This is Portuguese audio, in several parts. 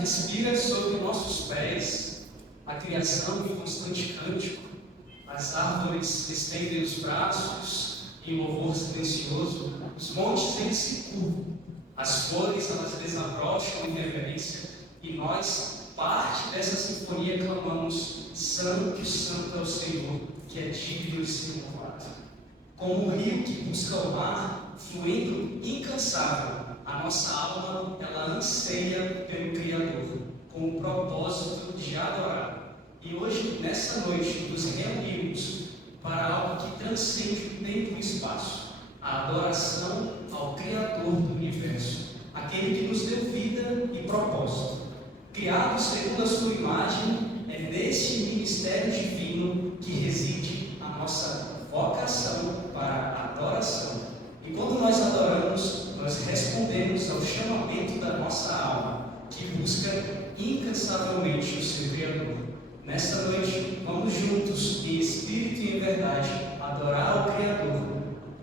respira sobre nossos pés, a criação em constante cântico, as árvores estendem os braços em louvor silencioso, os montes eles se curvam, as flores elas desabrocham em reverência, e nós, parte dessa sinfonia, clamamos: Santo, Santo é o Senhor, que é digno de ser louvado. Como um rio que busca o mar, fluindo incansável, a nossa alma ela anseia pelo Criador, com o propósito de adorar. E hoje, nessa noite, nos reunimos para algo que transcende o tempo e o espaço: a adoração ao Criador do Universo, aquele que nos deu vida e propósito. Criados segundo a sua imagem, é neste ministério divino que reside a nossa vocação para a adoração. E quando nós adoramos, nós respondemos ao chamamento da nossa alma, que busca incansavelmente o seu Criador. Nesta noite, vamos juntos, em espírito e em verdade, adorar o Criador,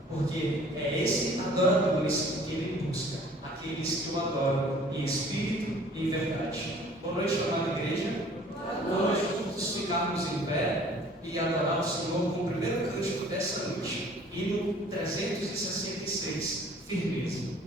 porque é esses adoradores que Ele busca, aqueles que o adoram em espírito e em verdade. Boa noite, amada igreja. Boa noite, juntos ficarmos em pé e adorar o Senhor com o primeiro cântico dessa noite, hino 366, Firmeza.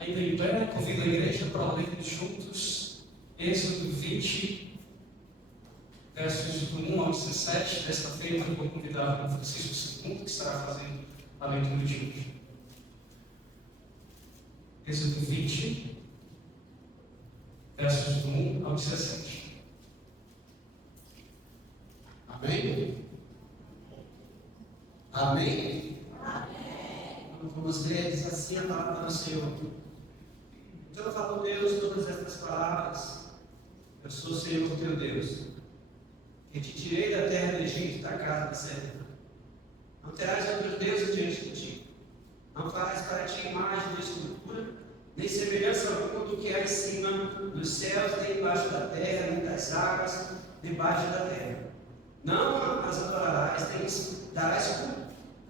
Ainda em pé, convido a igreja para lermos juntos Êxodo 20, versos do 1 ao 17. Desta feira eu vou convidar o Francisco II, que estará fazendo a leitura de hoje. Êxodo 20, versos do 1 ao 17. Amém? Amém? Vamos ler, diz assim a palavra do Senhor. Então falou Deus todas estas palavras: Eu sou o Senhor teu Deus, que te tirei da terra do Egito, da casa de servidão. Não terás outros deuses diante de ti. Não farás para ti imagem de escultura, nem semelhança alguma do que há em cima dos céus, nem embaixo da terra, nem das águas debaixo da terra. Não as adorarás, nem darás culto,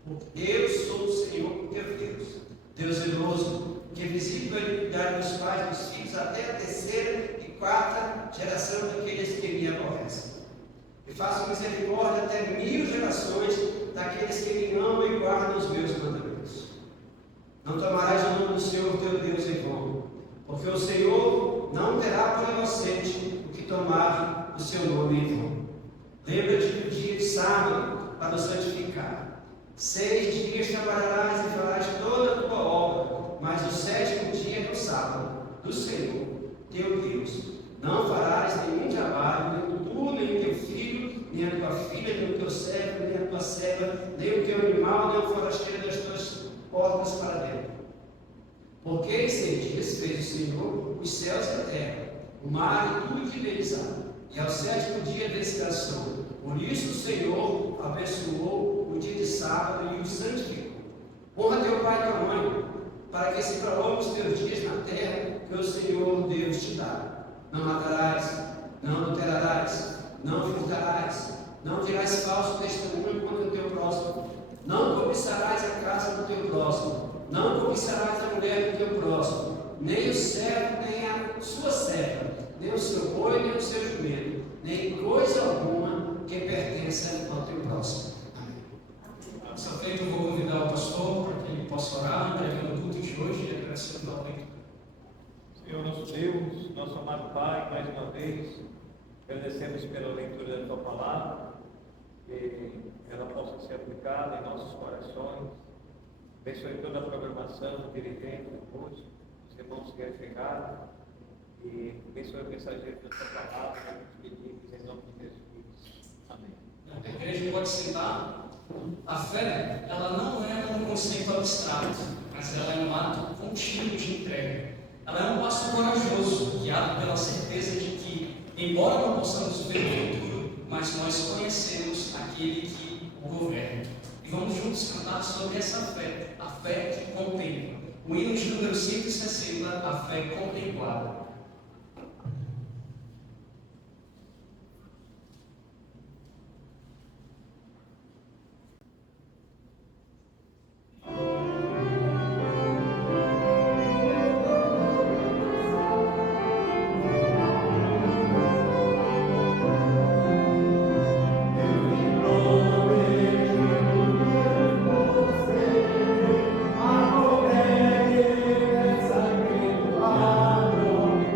porque eu sou o Senhor teu Deus, Deus zeloso, que que visita a iniquidade dos pais e dos filhos até a terceira e quarta geração daqueles que me aborrecem. E faço misericórdia até 1000 gerações daqueles que me amam e guardam os meus mandamentos. Não tomarás o nome do Senhor teu Deus em vão, porque o Senhor não terá por inocente o que tomar o seu nome em vão. Lembra-te do dia de sábado para o santificar. 6 dias trabalharás e farás toda a tua obra, mas o 7º dia é o sábado do Senhor teu Deus. Não farás nenhum trabalho, nem tu, nem o teu filho, nem a tua filha, nem o teu servo, nem a tua serva, nem o teu animal, nem o forasteiro das tuas portas para dentro. Porque em 6 dias fez o Senhor os céus e a terra, o mar e tudo que neles há, e ao 7º dia descansou. Por isso o Senhor abençoou o dia de sábado e o santificou. Honra teu pai e tua mãe, para que se prolongue os teus dias na terra que o Senhor Deus te dá. Não matarás, não adulterarás, não furtarás, não dirás falso testemunho contra o teu próximo, não cobiçarás a casa do teu próximo, não cobiçarás a mulher do teu próximo, nem o servo, nem a sua serva, nem o seu boi, nem o seu jumento, nem coisa alguma que pertença ao teu próximo. Amém. Só feito, eu vou convidar o pastor para que ele possa orar, entregando o culto de hoje e agradecendo ao leitor. Senhor nosso Deus, nosso amado Pai, mais uma vez, agradecemos pela leitura da Tua Palavra, que ela possa ser aplicada em nossos corações. Abençoe toda a programação, o dirigente, o curso, os irmãos que chegaram, e abençoe o mensageiro da Tua Palavra, que nos pedimos em nome de Jesus. Amém. A igreja pode sentar. A fé, ela não é um conceito abstrato, mas ela é um ato contínuo de entrega. Ela é um passo corajoso, guiado pela certeza de que, embora não possamos ver o futuro, mas nós conhecemos aquele que o governa. E vamos juntos cantar sobre essa fé, a fé que contempla. O hino de número 160, a fé contemplada. Amor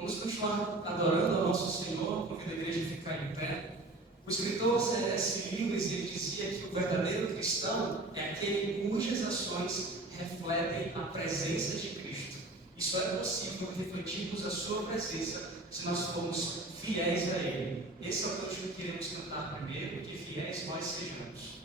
Vamos continuar adorando ao nosso Senhor, convido a igreja a ficar em pé. O escritor C.S. Lewis ele dizia que o verdadeiro cristão é aquele cujas ações refletem a presença de Cristo. E só é possível refletirmos a sua presença se nós formos fiéis a Ele. Esse é o canto que queremos cantar primeiro, que fiéis nós sejamos.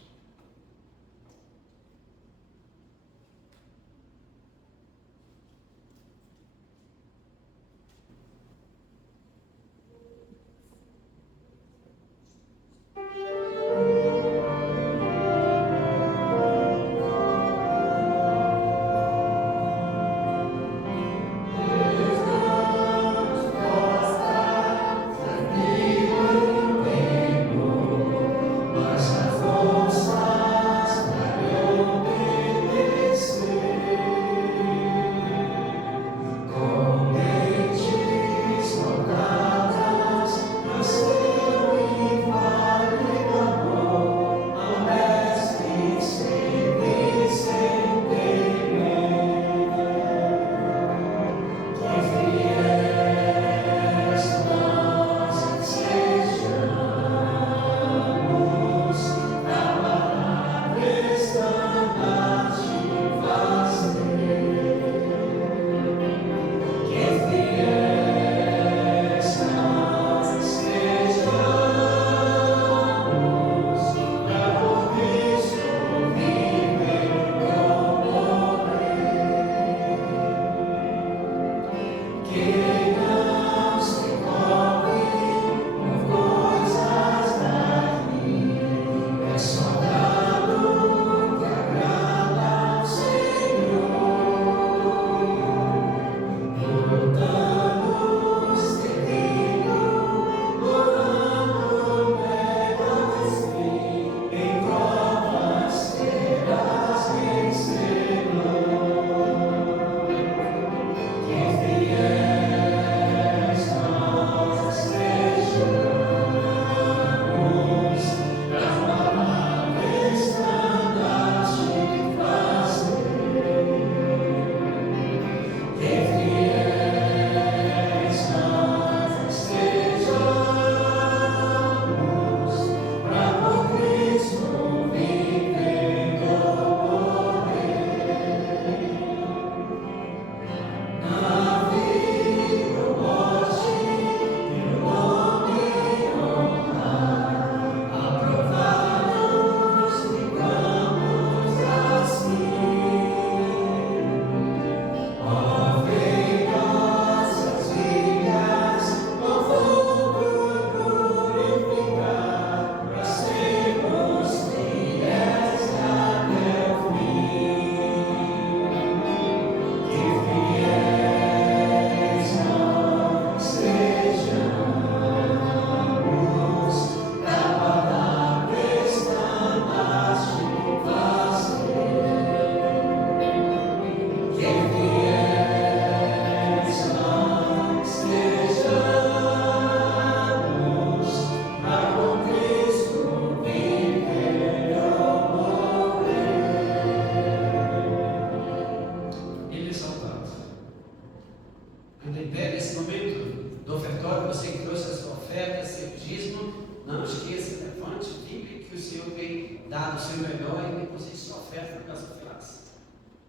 Dado o seu melhor e deposite sua oferta na casa filaça.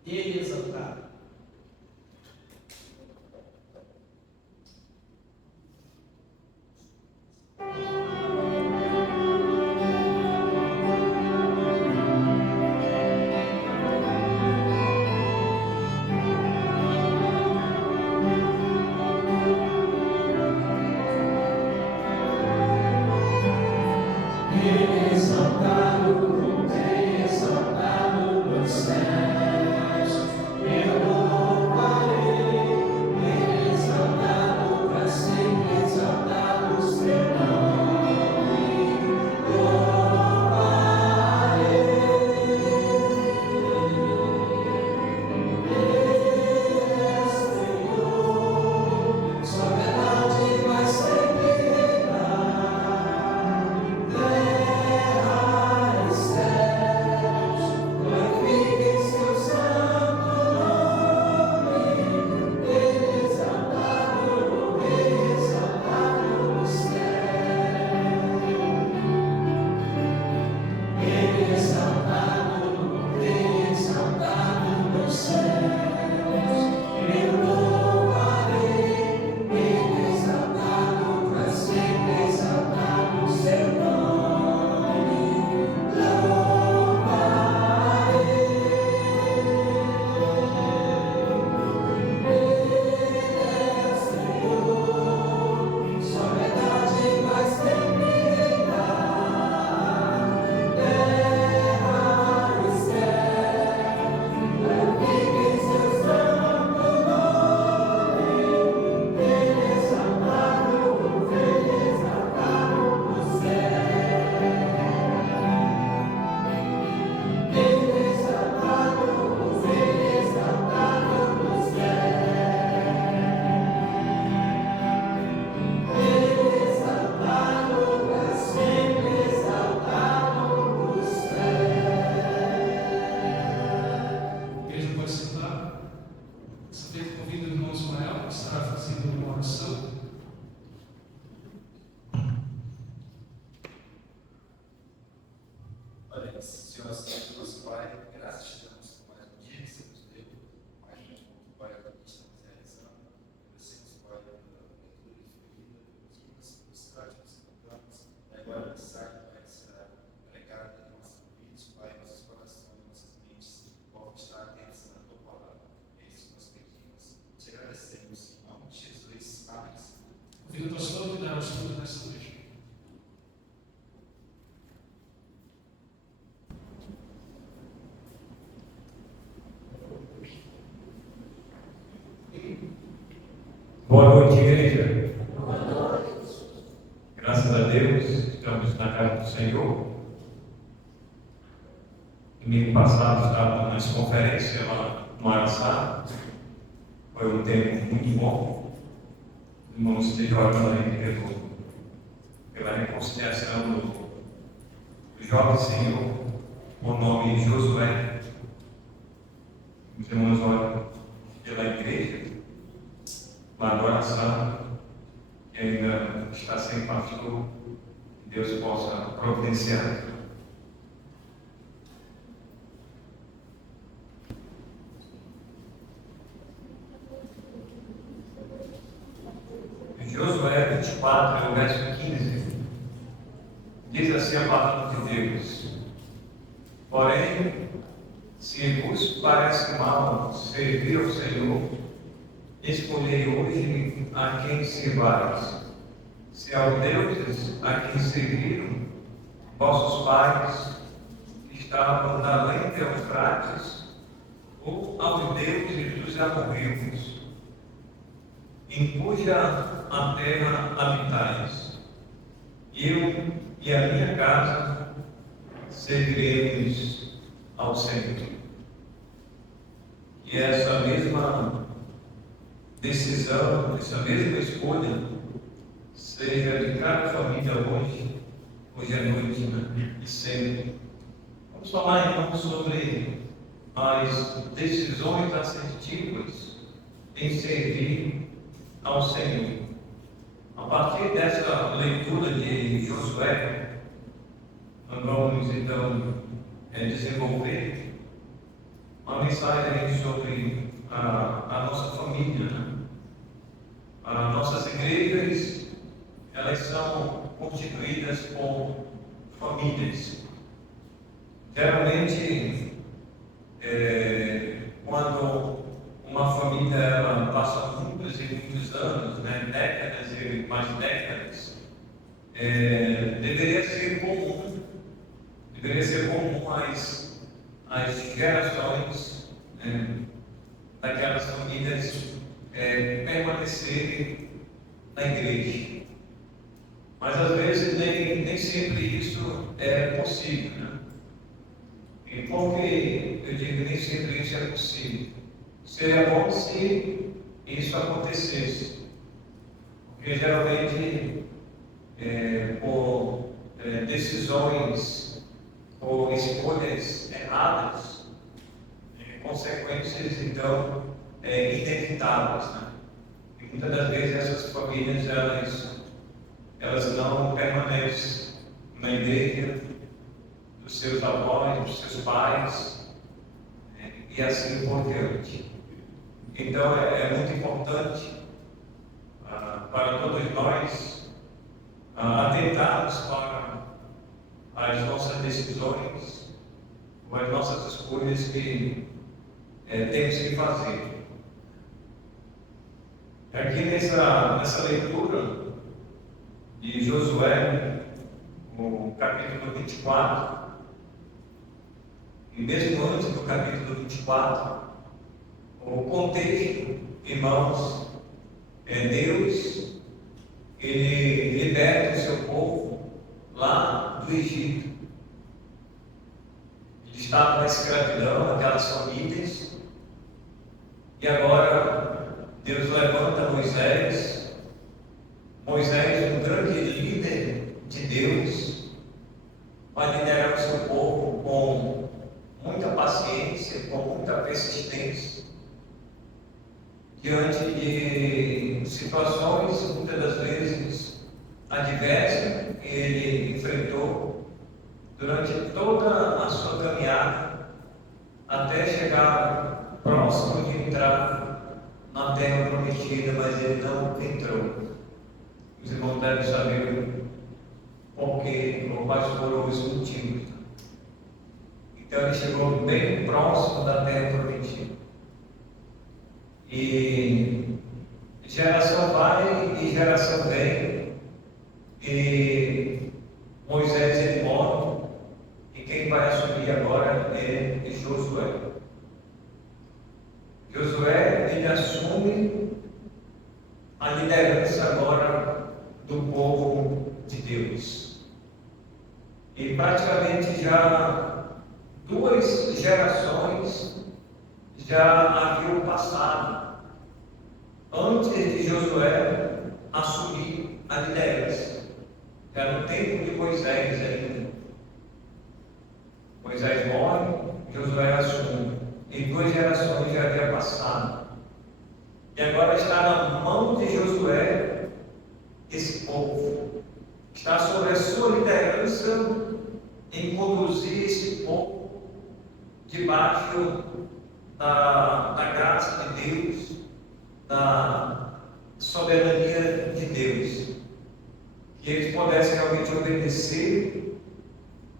Ele exaltado. Exaltado nos céus, pelo Boa noite, igreja. Graças a Deus, estamos na casa do Senhor. Domingo passado estava nessa conferência lá no Araçá. Foi um tempo muito bom. Irmãos, esteja orando aí pela reconciliação do jovem Senhor, o nome de Josué. Os irmãos oram pela igreja, lá do Araçá, que ainda está sem pastor, que Deus possa providenciar. Josué 24, verso 15, diz assim a palavra de Deus: porém, se vos parece mal servir ao Senhor, escolhei hoje a quem sirvais. Se aos deuses a quem serviram vossos pais estavam na além de Eufrates, ou aos deuses dos amorreus, em cuja a terra habitais. Eu e a minha casa serviremos ao Senhor. E essa mesma decisão, essa mesma escolha, seja de cada família hoje à noite, né? E sempre. Vamos falar então sobre as decisões assertivas em servir ao Senhor. A partir dessa leitura de Josué, nós vamos então desenvolver uma mensagem sobre a nossa família, né? As nossas igrejas, elas são constituídas por famílias. Geralmente, quando uma família ela passa muitos e muitos anos, né, décadas e mais décadas, deveria ser comum as gerações, né, daquelas famílias permanecerem na igreja. Mas às vezes nem sempre isso é possível, né? E por que eu digo nem sempre isso é possível? Seria bom se isso acontecesse, porque geralmente por decisões ou escolhas erradas, consequências então inevitáveis, né? E muitas das vezes essas famílias elas não permanecem na igreja dos seus avós, dos seus pais, e assim por diante. Então é muito importante para todos nós atentarmos para as nossas decisões, ou as nossas escolhas que temos que fazer. Aqui nessa leitura de Josué, o capítulo 24, e mesmo antes do capítulo 24, o contexto, irmãos, Deus, ele liberta o seu povo lá do Egito. Eles estavam na escravidão, aquelas famílias, e agora Deus levanta Moisés, um grande líder de Deus, vai liderar o seu povo com muita paciência, com muita persistência, diante de situações, muitas das vezes, adversas, que ele enfrentou durante toda a sua caminhada, até chegar próximo de entrar na terra prometida, mas ele não entrou. Os irmãos devem saber por quê, ou quais foram os motivos. Então ele chegou bem próximo da terra prometida. E geração vai e geração vem, e Moisés ele morre, e quem vai assumir agora é Josué. Josué ele assume a a liderança agora do povo de Deus. E praticamente já 2 gerações já haviam passado antes de Josué assumir a liderança. Já no tempo de Moisés ainda. Moisés morre, Josué assume. E 2 gerações já havia passado. E agora está na mão de Josué esse povo. Está sob a sua liderança em conduzir esse povo debaixo da graça de Deus, da soberania de Deus. Que eles pudessem realmente obedecer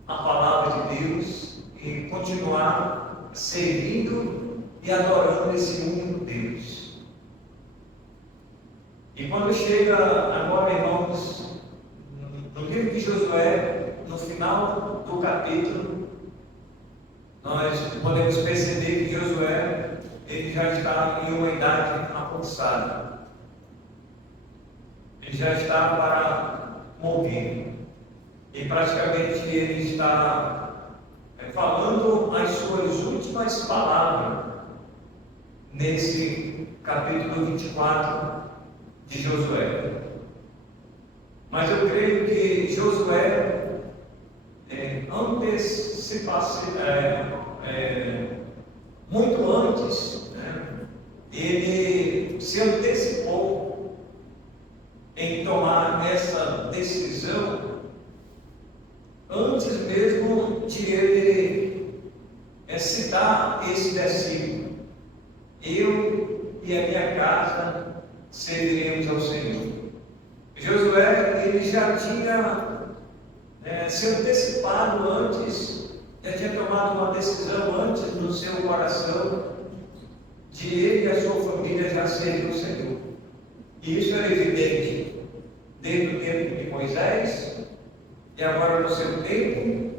a palavra de Deus e continuar servindo e adorando esse único Deus. E quando chega agora, irmãos, no livro de Josué, no final do capítulo, nós podemos perceber que Josué ele já está em uma idade avançada. Ele já está para morrer. E praticamente ele está falando as suas últimas palavras nesse capítulo 24 de Josué. Mas eu creio que Josué muito antes, ele se antecipou em tomar essa decisão antes mesmo de ele citar esse versículo: eu e a minha casa serviremos ao Senhor. Josué, ele já tinha se antecipado antes, já tinha tomado uma decisão antes no seu coração de ele e a sua família já serem o Senhor. E isso é evidente desde o tempo de Moisés, e agora no seu tempo,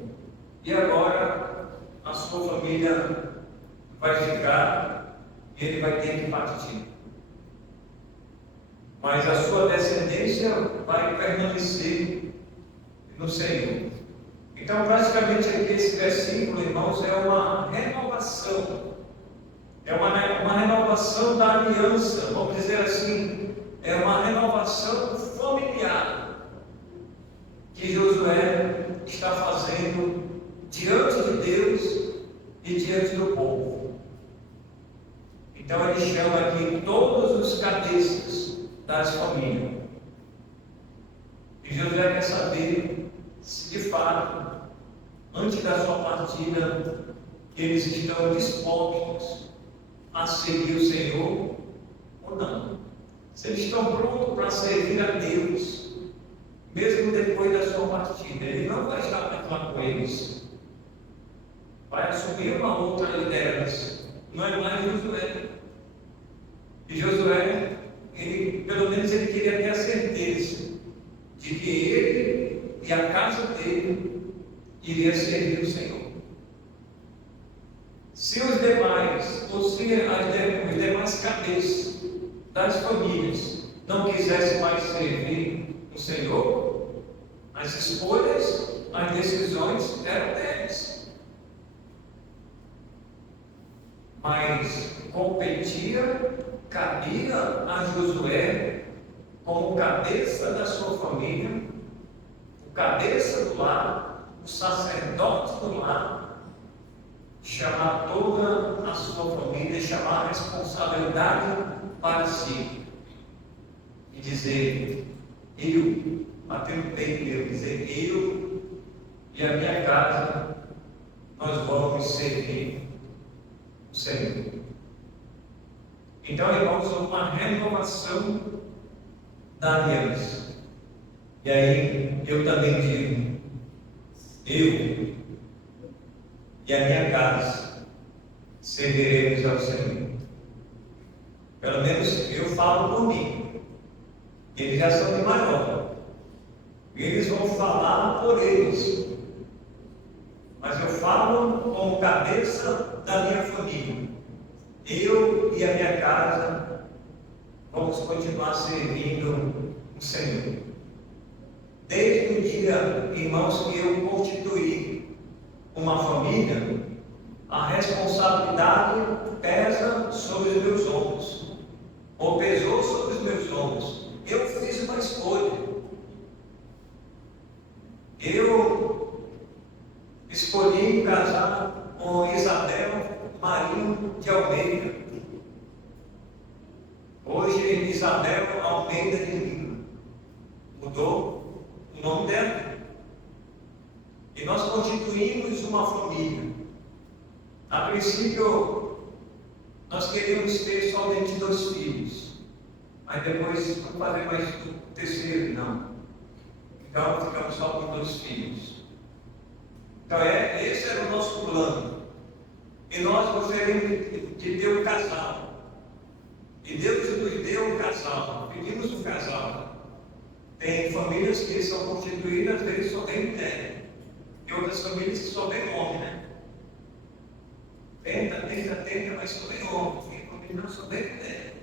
e agora a sua família vai ficar e ele vai ter que partir. Mas a sua descendência vai permanecer no Senhor. Então, praticamente aqui esse versículo, irmãos, é uma renovação. É uma renovação da aliança, vamos dizer assim, é uma renovação familiar que Josué está fazendo diante de Deus e diante do povo. Então ele chama aqui todos os cabeças das famílias. E Josué quer saber se de fato, antes da sua partida, eles estão dispostos a seguir o Senhor ou não. Se eles estão prontos para servir a Deus, mesmo depois da sua partida. Ele não vai estar lá com eles. Vai assumir uma outra liderança. Não é mais Josué. E Josué, pelo menos ele queria ter a certeza de que ele e a casa dele iria servir o Senhor. Se os demais, ou se os demais cabeças das famílias não quisessem mais servir o Senhor, as escolhas, as decisões eram deles. Mas cabia a Josué, como cabeça da sua família, o cabeça do lar, o sacerdote do lar, chamar toda a sua família, chamar a responsabilidade para si e dizer: eu, bater o peito dele, dizer: eu e a minha casa, nós vamos servir o Senhor. Então, irmãos, uma renovação da aliança. E aí eu também digo: eu e a minha casa serviremos ao Senhor. Pelo menos eu falo por mim. Eles já são de maior. Eles vão falar por eles. Mas eu falo como cabeça da minha família. Eu e a minha casa vamos continuar servindo o Senhor. Desde o dia, irmãos, que eu constituí uma família, a responsabilidade pesa sobre os meus ombros, ou pesou sobre os meus ombros. Eu fiz uma escolha. Eu escolhi casar com Isabel Marinho de Almeida. Hoje, Isabel Almeida de Lima. Mudou o nome dela. E nós constituímos uma família. A princípio, nós queríamos ter somente 2 filhos. Mas depois, vamos fazer mais um terceiro, não. Então, ficamos só com 2 filhos. Então, esse era o nosso plano. E nós gostaríamos de ter um casal. E Deus nos deu um casal. Pedimos um casal. Tem famílias que são constituídas, às vezes só tem mulher. E outras famílias que só tem homem, né? Tenta, mas só tem homem. Tem família não só tem mulher.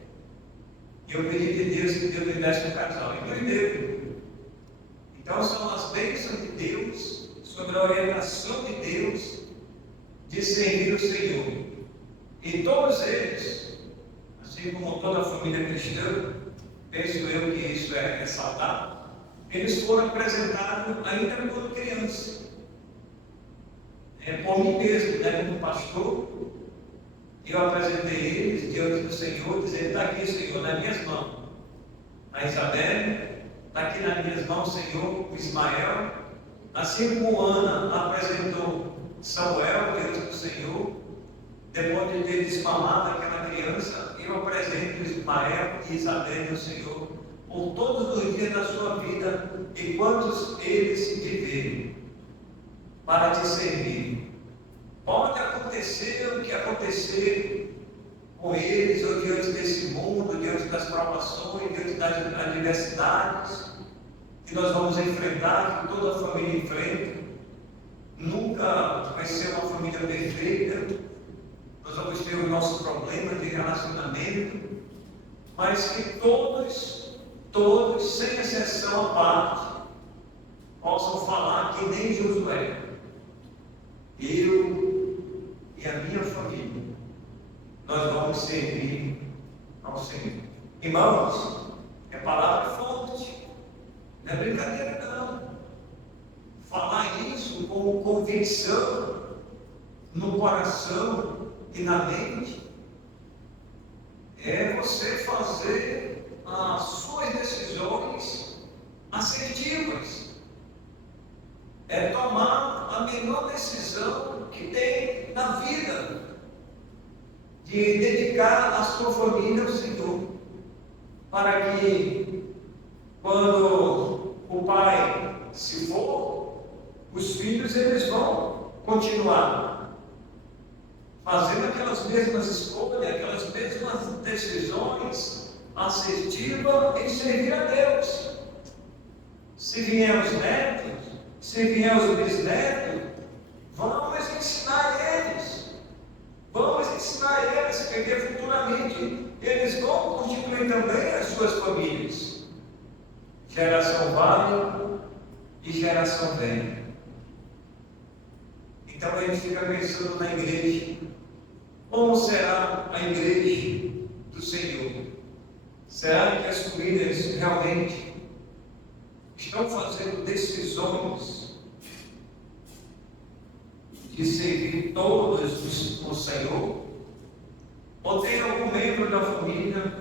E eu pedi de Deus que Deus me desse um casal. E nos deu. Então são as bênçãos de Deus, sobre a orientação de Deus, de servir o Senhor. E todos eles, assim como toda a família cristã, penso eu que isso é saudável, eles foram apresentados ainda quando criança. Por mim mesmo, como pastor, eu apresentei eles diante do Senhor, dizendo: está aqui, Senhor, nas minhas mãos a Isabel, está aqui nas minhas mãos, Senhor, o Ismael, assim como Ana apresentou Samuel diante do Senhor, depois de ter desmamado aquela criança, eu apresento Ismael e Isabel ao Senhor por todos os dias da sua vida, enquanto eles viverem, para te servir. Pode acontecer o que acontecer com eles, ou diante desse mundo, diante das provações, diante das adversidades que nós vamos enfrentar, que toda a família enfrenta. Nunca vai ser uma família perfeita. Nós vamos ter o nosso problema de relacionamento, mas que todos, sem exceção à parte, possam falar que nem Josué. Eu e a minha família, nós vamos servir ao Senhor. Irmãos, é palavra forte, não é brincadeira não. Falar isso com convicção no coração e na mente é você fazer as suas decisões assertivas. É tomar a melhor decisão que tem na vida, de dedicar a sua família ao Senhor, para que quando o pai se for, os filhos eles vão continuar fazendo aquelas mesmas escolhas, aquelas mesmas decisões assertivas em servir a Deus. Se vier os netos, se vier os bisnetos, vamos ensinar eles. Vamos ensinar eles, porque futuramente eles vão constituir também as suas famílias. Geração vai e geração vem. Então a gente fica pensando na igreja. Como será a igreja do Senhor? Será que as famílias realmente estão fazendo decisões de servir todos o Senhor? Ou tem algum membro da família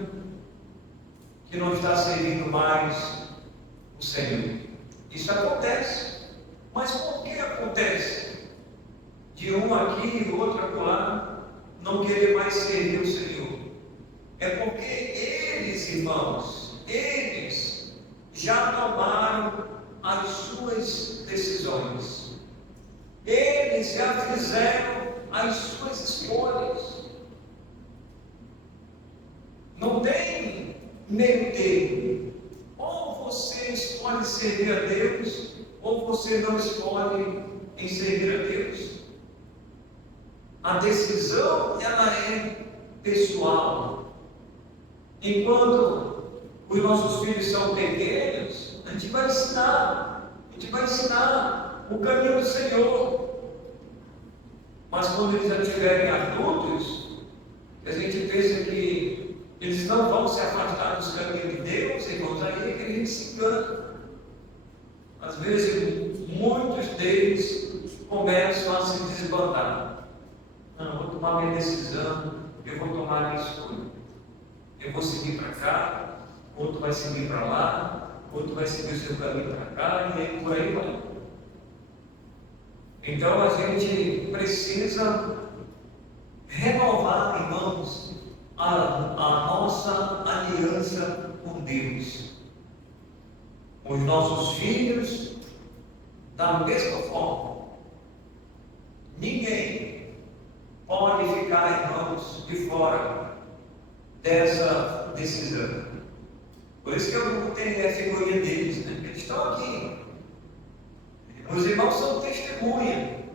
que não está servindo mais o Senhor? Isso acontece. Mas por que acontece? De um aqui e outro acolá não querer mais servir o Senhor. É porque eles, irmãos, eles já tomaram as suas decisões. Eles já fizeram as suas escolhas. Não tem meio termo. Ou você escolhe servir a Deus, ou você não escolhe em servir a Deus. A decisão, ela é pessoal. enquanto os nossos filhos são pequenos, a gente vai ensinar o caminho do Senhor. Mas quando eles já estiverem adultos, a gente pensa que eles não vão se afastar dos caminhos de Deus, irmãos, aí é que a gente se engana. Às vezes, muitos deles começam a se desbandar. Não, eu vou tomar minha decisão, eu vou tomar minha escolha. Eu vou seguir para cá, outro vai seguir para lá, outro vai seguir o seu caminho para cá, e aí por aí vai. Então a gente precisa renovar, irmãos, a nossa aliança com Deus. Os nossos filhos, da mesma forma. Ninguém pode ficar, irmãos, de fora dessa decisão. Por isso que eu tenho a figurinha deles, né? Eles estão aqui. Os irmãos são testemunha.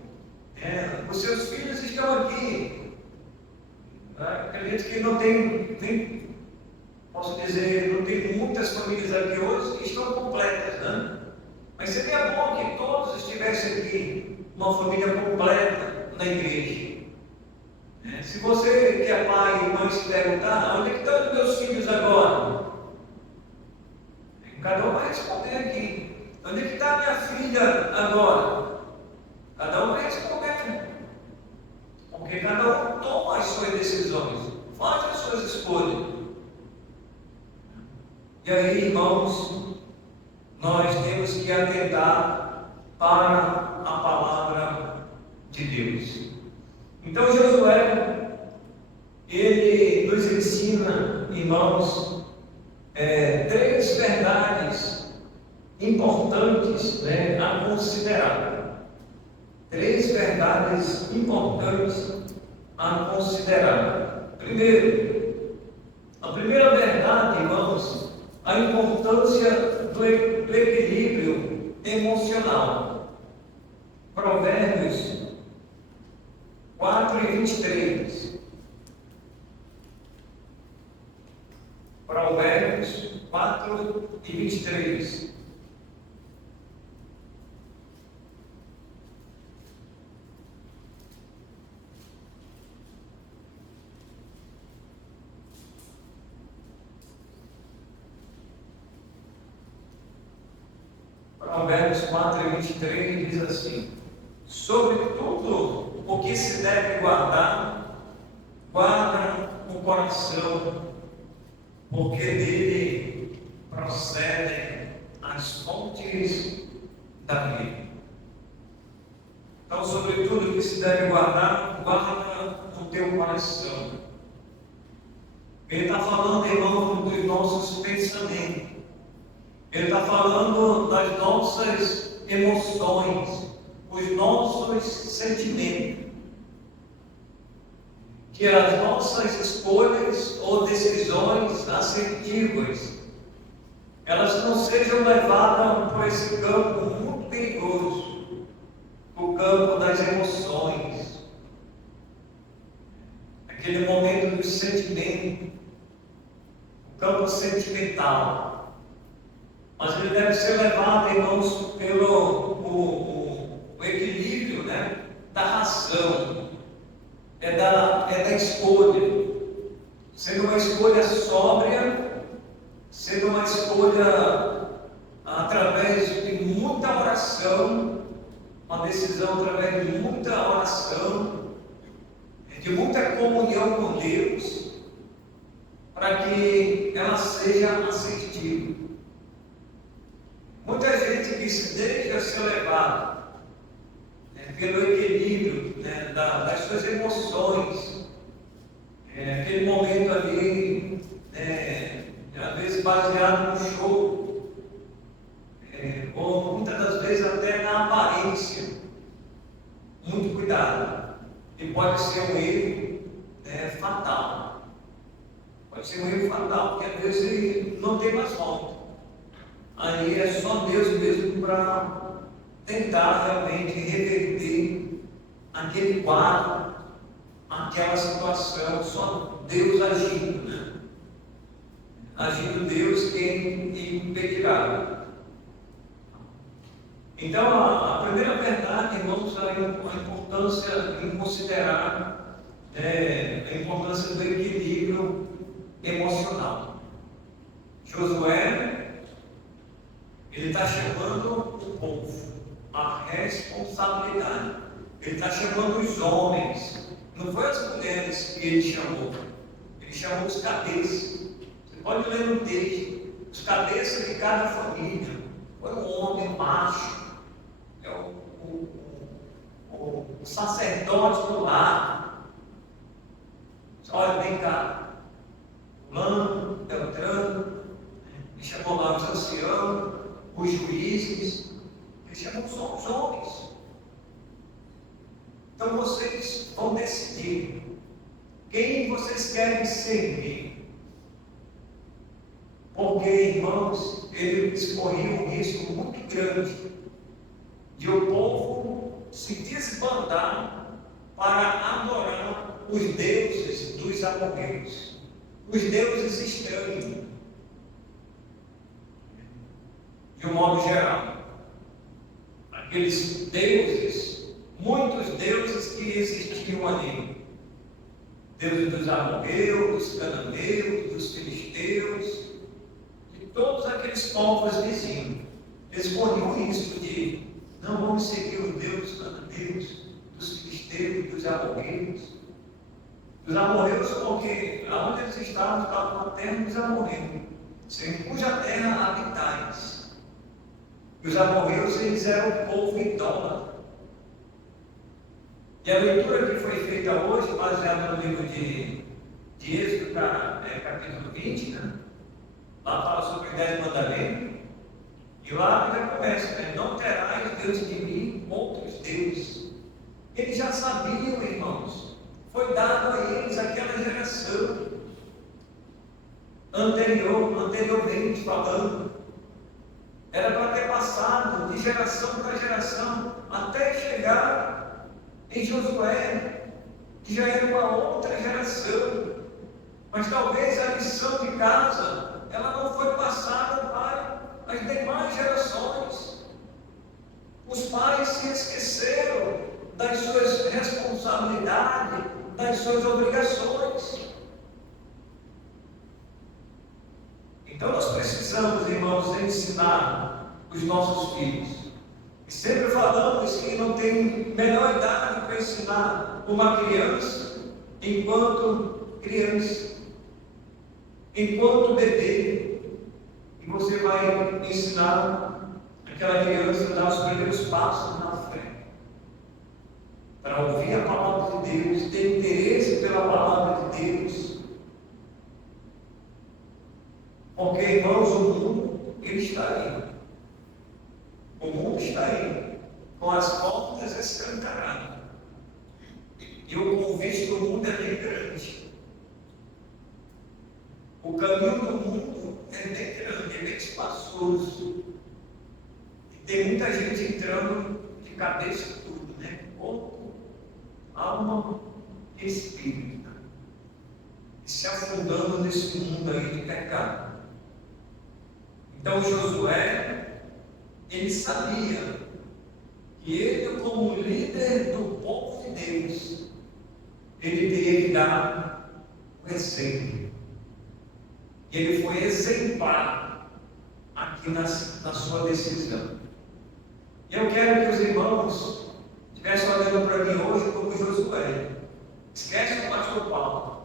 Os seus filhos estão aqui. Acredito que não tem, posso dizer, não tem muitas famílias aqui hoje que estão completas, né? Mas seria bom que todos estivessem aqui, uma família completa na igreja. Se você que é pai e mãe se perguntar, onde é que estão os meus filhos agora? Cada um vai responder aqui. Onde é que está minha filha agora? Cada um vai responder. Porque cada um toma as suas decisões, faz as suas escolhas. E aí, irmãos, nós temos que atentar para a palavra de Deus. Então Josué, ele nos ensina, irmãos, três verdades importantes, a considerar. Três verdades importantes a considerar. Primeiro, a primeira verdade, irmãos, a importância do equilíbrio emocional. Provérbios 4:23. Provérbios 4:23. Provérbios 4:23 diz assim: sobretudo o que se deve guardar, guarda o coração, porque dele procedem as fontes da vida. Então, sobretudo o que se deve guardar, guarda o teu coração. Ele está falando, irmão, dos nossos pensamentos. Ele está falando das nossas emoções, os nossos sentimentos. Que as nossas escolhas ou decisões assertivas, elas não sejam levadas por esse campo muito perigoso, o campo das emoções, aquele momento do sentimento, o campo sentimental. Mas ele deve ser levado, irmãos, pelo o equilíbrio, da razão, é da escolha, sendo uma escolha sóbria, sendo uma escolha através de muita oração, uma decisão através de muita oração, de muita comunhão com Deus, para que ela seja assertiva. Muita gente que se deixa ser levado pelo equilíbrio das suas emoções, aquele momento ali, às vezes baseado no show, ou muitas das vezes até na aparência. Muito cuidado, e pode ser um erro fatal. Pode ser um erro fatal, porque às vezes ele não tem mais volta. Aí é só Deus mesmo para tentar realmente reverter aquele quadro, aquela situação, só Deus agindo, agindo Deus, quem impedirá? Então, a primeira verdade, irmãos, é a importância em considerar a importância do equilíbrio emocional. Josué, ele está chamando o povo à responsabilidade. Ele está chamando os homens. Não foi as mulheres que ele chamou. Ele chamou os cabeças. Você pode ler no texto. Os cabeças de cada família. Foi um homem, um macho. É o sacerdote do lar. Olha, vem cá. Fulano, Beltrano. Ele chamou lá os anciãos, os juízes. Ele chamou os homens. Então vocês vão decidir quem vocês querem servir. Porque, irmãos, ele escorria um risco muito grande de o povo se desbandar para adorar os deuses dos amorreus, os deuses estranhos, de um modo geral. Aqueles deuses, muitos deuses que existiam ali. Deuses dos amorreus, dos cananeus, dos filisteus, de todos aqueles povos vizinhos. Eles corriam o risco de não vamos seguir os deuses dos cananeus, dos filisteus, dos amorreus. Dos amorreus, porque aonde eles estavam na terra dos amorreus, em cuja terra habitais. E os amorreus, eles eram o povo idólatra. E a leitura que foi feita hoje, baseada no livro de Êxodo, capítulo 20, né? Lá fala sobre os 10 mandamentos. E lá já começa, né? Não terás Deus de mim, outros deuses. Eles já sabiam, irmãos. Foi dado a eles aquela geração anteriormente falando. Era para ter passado de geração para geração até chegar em Josué, que já era uma outra geração. Mas talvez a lição de casa ela não foi passada para as demais gerações. Os pais se esqueceram das suas responsabilidades, das suas obrigações. Então nós precisamos, irmãos, ensinar os nossos filhos. E sempre falamos que não tem menor idade para ensinar uma criança enquanto criança, enquanto bebê. E você vai ensinar aquela criança a dar os primeiros passos na fé, para ouvir a palavra de Deus, ter interesse pela palavra de Deus. Porque, irmãos, o mundo, ele está aí. O mundo está aí, com as portas escancaradas. E o convite do mundo é bem grande. O caminho do mundo é bem grande, é bem espaçoso. E tem muita gente entrando de cabeça em tudo, né? Corpo, alma e espírito. E se afundando nesse mundo aí de pecado. Então Josué, ele sabia que ele, como líder do povo de Deus, ele teria que dar o exemplo. E ele foi exemplar aqui na sua decisão. E eu quero que os irmãos estivessem olhando para mim hoje como Josué. Esquece o pastor Paulo.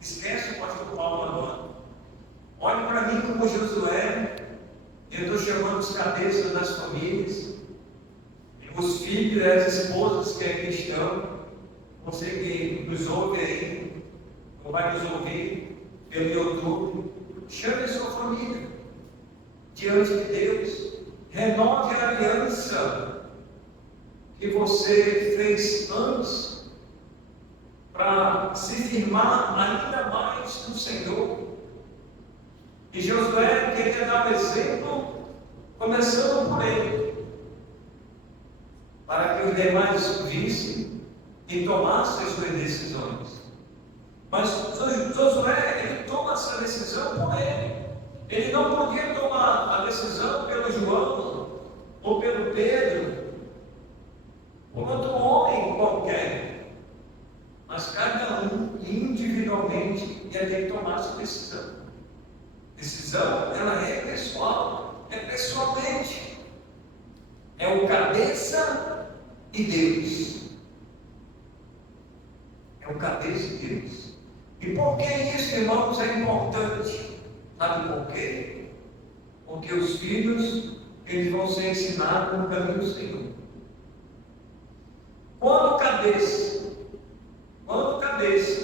Esquece o pastor Paulo agora. Olhe para mim como Josué. Eu estou chamando os cabeças das famílias, os filhos e as esposas que aqui estão. Você que nos ouve aí, ou vai nos ouvir pelo YouTube, chame a sua família diante de Deus. Renove a aliança que você fez antes para se firmar ainda mais no Senhor. E Josué queria dar o exemplo, começando por ele, para que os demais vissem e tomassem as suas decisões. Mas Josué, ele toma essa decisão por Ele não podia tomar a decisão pelo João ou pelo Pedro, ou outro homem qualquer, mas cada um individualmente ia ter que tomar a sua decisão. Decisão, ela é pessoal, é pessoalmente. É o cabeça e Deus. É o cabeça e Deus. E por que isso, irmãos, é importante? Sabe por quê? Porque os filhos, eles vão ser ensinados no caminho do Senhor. Quando o cabeça,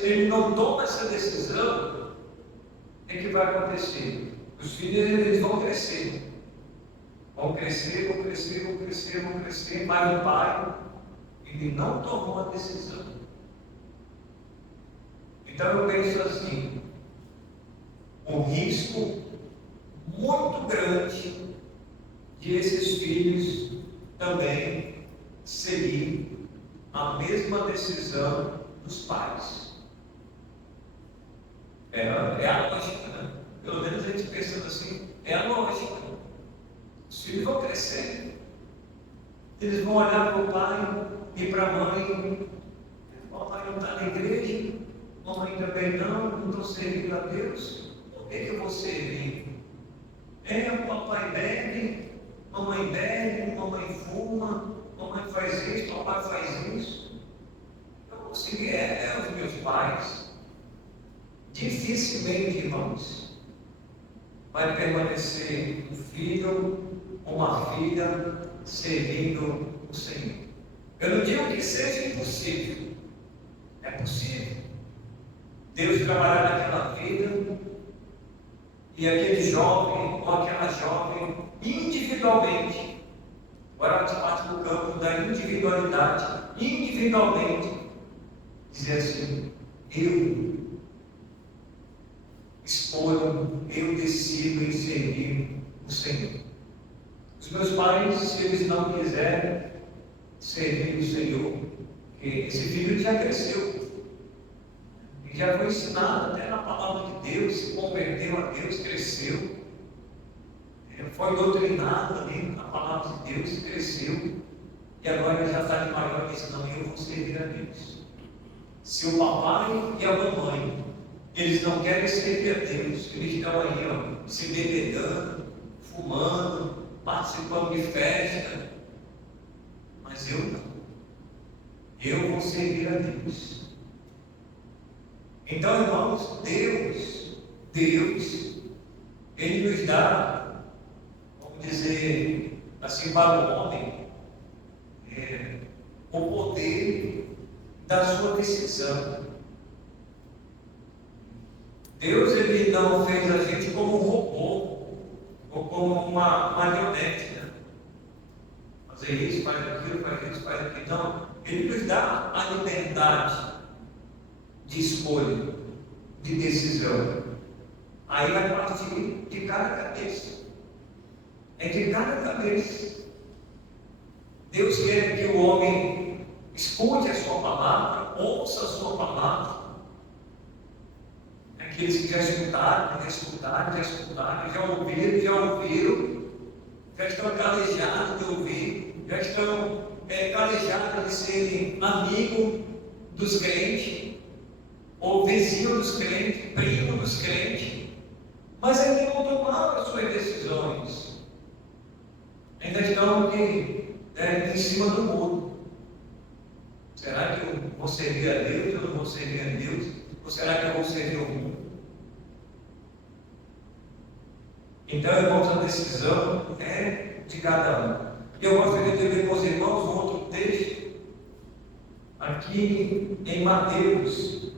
ele não toma essa decisão, o que vai acontecer? Os filhos, eles vão crescer. Vão crescer, mas o pai, ele não tomou a decisão. Então eu penso assim, um risco muito grande de esses filhos também seguir a mesma decisão dos pais. É a lógica, né? Pelo menos a gente pensando assim, é a lógica. Os filhos vão crescer, eles vão olhar para o pai e para a mãe. O papai não está na igreja, a mamãe também não estou servindo a Deus. Por que eu vou servir? O papai bebe, mamãe fuma, mamãe faz isso, papai faz isso. Eu vou seguir os meus pais. Dificilmente, irmãos, vai permanecer um filho ou uma filha servindo o Senhor. Eu não digo que seja impossível. É possível. Deus trabalhar naquela vida e aquele jovem ou aquela jovem individualmente, agora faz parte do campo da individualidade, individualmente, dizer assim: eu escolho, eu decido em servir o Senhor. Os meus pais, se eles não quiserem servir o Senhor, porque esse filho já cresceu, ele já foi ensinado até na palavra de Deus, se converteu a Deus, cresceu, foi doutrinado ali na palavra de Deus, cresceu, e agora ele já está de maior e diz: não, eu vou servir a Deus. Se o papai e a mamãe, eles não querem servir a Deus, eles estão aí, se bebedando, fumando, participando de festa, mas eu não. Eu vou servir a Deus. Então, irmãos, Deus, Ele nos dá, vamos dizer assim, para o homem, o poder da sua decisão. Deus, Ele não fez a gente como um robô, ou como uma marionete, né? Fazer isso, faz aquilo, Não, Ele nos dá a liberdade de escolha, de decisão. Aí vai partir de cada cabeça. É de cada cabeça. Deus quer que o homem escute a sua palavra, ouça a sua palavra. Aqueles que já escutaram, já ouviram, já estão calejados de ouvir, já estão calejados de serem amigos dos crentes, ou vizinho dos crentes, primo dos crentes, mas ainda não tomaram as suas decisões, ainda estão em cima do muro. Será que eu vou servir a Deus ou não vou servir a Deus? Ou será que eu vou servir o mundo? Então, irmãos, a decisão é de cada um. E eu gostaria de ler com os irmãos um outro texto, aqui em Mateus.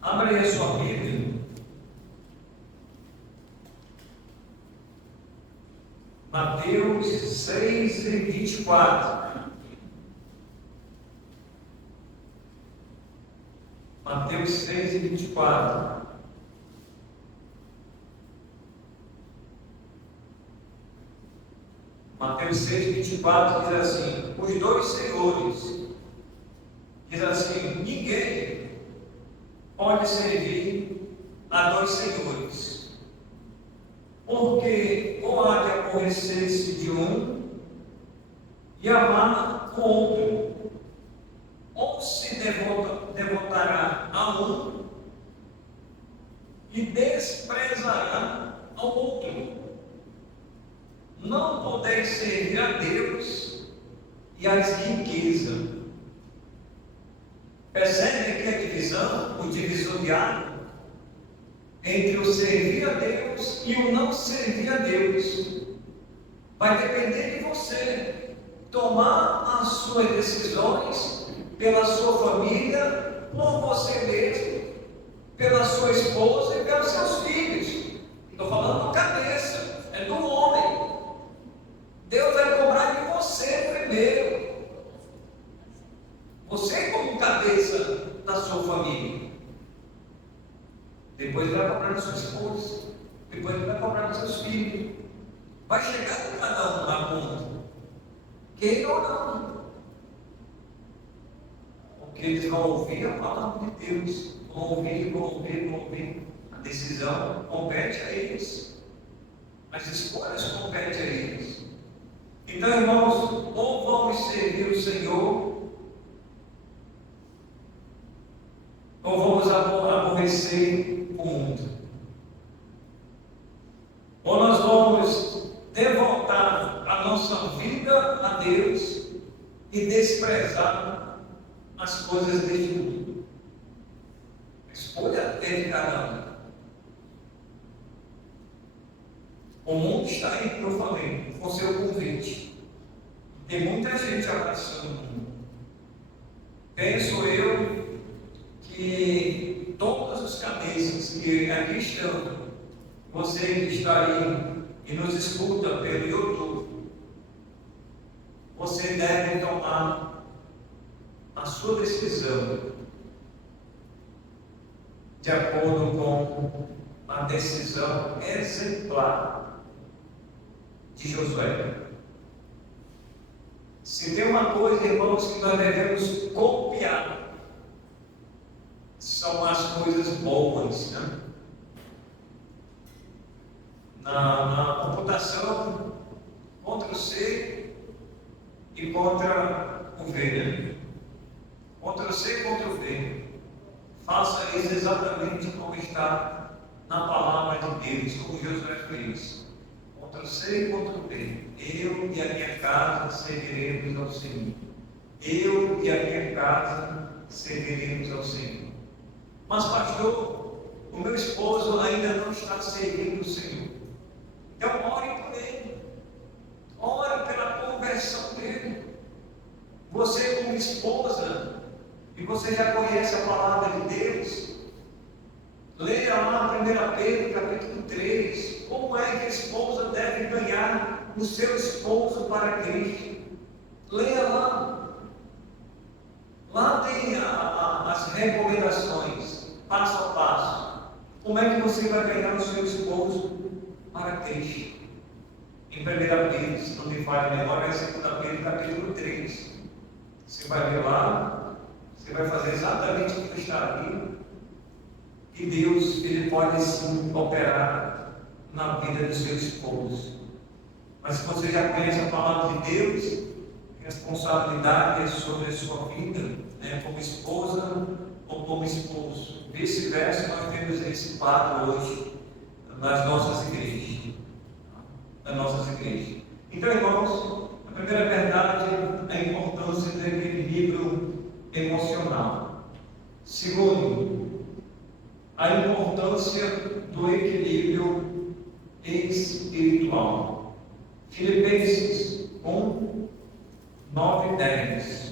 Abra aí a sua Bíblia. Mateus 6:24. Mateus 6:24. Mateus 6:24 diz assim: os dois senhores, diz assim, ninguém pode servir a dois senhores, porque ou há de aborrecer-se de um e amar o outro, ou se devotará a um e desprezará ao outro. Não podeis servir a Deus e às riquezas. Percebe que a divisão, o divisoriado entre o servir a Deus e o não servir a Deus vai depender de você tomar as suas decisões pela sua família, por você mesmo, pela sua esposa e pelos seus filhos. Estou falando da cabeça, é do homem. Deus vai cobrar de você primeiro. Você como cabeça da sua família. Depois vai cobrar da sua esposa. Depois vai cobrar dos seus filhos. Vai chegar com cada um na conta. Queira ou não. Porque eles vão ouvir a palavra de Deus. Vão ouvir. A decisão compete a eles. As escolhas competem a eles. Então, irmãos, ou vamos servir o Senhor, ou vamos aborrecer o mundo. Ou nós vamos devotar a nossa vida a Deus e desprezar as coisas deste mundo. A escolha é de cada um. O mundo está aí, como eu falei, com seu convite. Tem muita gente abraçando o mundo. Penso eu que todos os cabeças que aqui estão, você que está aí e nos escuta pelo YouTube, você deve tomar a sua decisão de acordo com a decisão exemplar de Josué. Se tem uma coisa, irmãos, que nós devemos copiar, são as coisas boas, né? Na computação, Ctrl+C e Ctrl+V, né? Ctrl+C e Ctrl+V. Faça isso exatamente como está na palavra de Deus, como Josué fez. Ctrl+C e Ctrl+V. Eu e a minha casa serviremos ao Senhor. Eu e a minha casa serviremos ao Senhor. Mas, pastor, o meu esposo ainda não está servindo o Senhor. Então, ore por ele. Ore pela conversão dele. Você, como esposa, e você já conhece a palavra de Deus, leia lá 1 Pedro, capítulo 3. Como é que a esposa deve ganhar o seu esposo para Cristo? Leia lá. Lá tem as recomendações, passo a passo. Como é que você vai ganhar o seu esposo para Cristo? Em 1 Pedro, se não me falha a memória, é 2 Pedro, capítulo 3. Você vai ver lá, você vai fazer exatamente o que está ali. E Deus, Ele pode sim operar na vida dos seus esposos. Mas se você já conhece a palavra de Deus, responsabilidade é sobre a sua vida, né, como esposa ou como esposo. Vice-versa, nós temos esse quadro hoje nas nossas igrejas. Então, irmãos, a primeira verdade é a importância do equilíbrio emocional. Segundo, a importância do equilíbrio espiritual. Filipenses 1, 9 e 10.